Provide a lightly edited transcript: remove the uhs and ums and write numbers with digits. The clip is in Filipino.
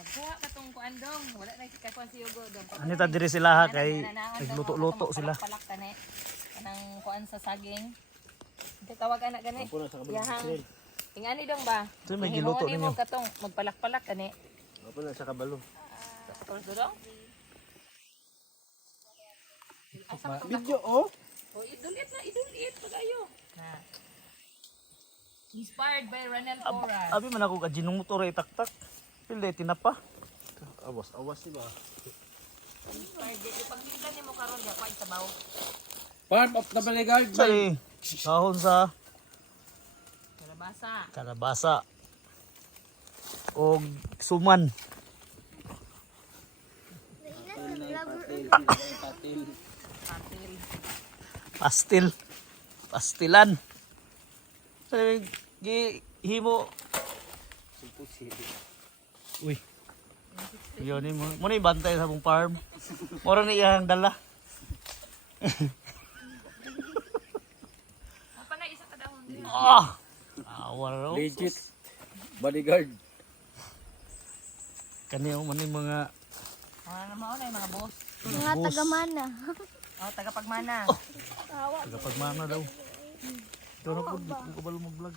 Magkuha ka tong kuan dong. Wala na kikakuan si Hugo dong. Anita diri sila ha kay nagluto-luto sila. Palak kani. Kanang kuan sa saging. Ito tawag anak gani. Ako na sa kabalo. Yahang. Tingani dong ba? So, may giluto Himuon mo ninyo. katong magpalak-palak kani. Ako na sa kabalo. Torso dong. Video oh. Oh, idulit na, idulit pag-ayo. Ha. Inspired by Ranel Cora. Abi man ako ka ginong motor ay taktak. Pili tinapa. Awas di ba? Inspired dito paglinda nimo karon ga kwai sabaw. Farm of the Baligard. Say, kahon sa Kalabasa. kalabasa. Og suman. Patil. Pastil. Pastilan. Say, himo. Uy. Yun ni mo. Mo ni bantay sa mong farm. Mora ni iyang dala. Apa na isa ka dahon din. Ah. Awal raw. Legit. Bodyguard. Kaniyo man ni mga Ano na mao na yung mga boss. Mga taga-mana. Oh, tagapagmana. tagapagmana daw. Ito na po, di ko kabalo mag-vlog.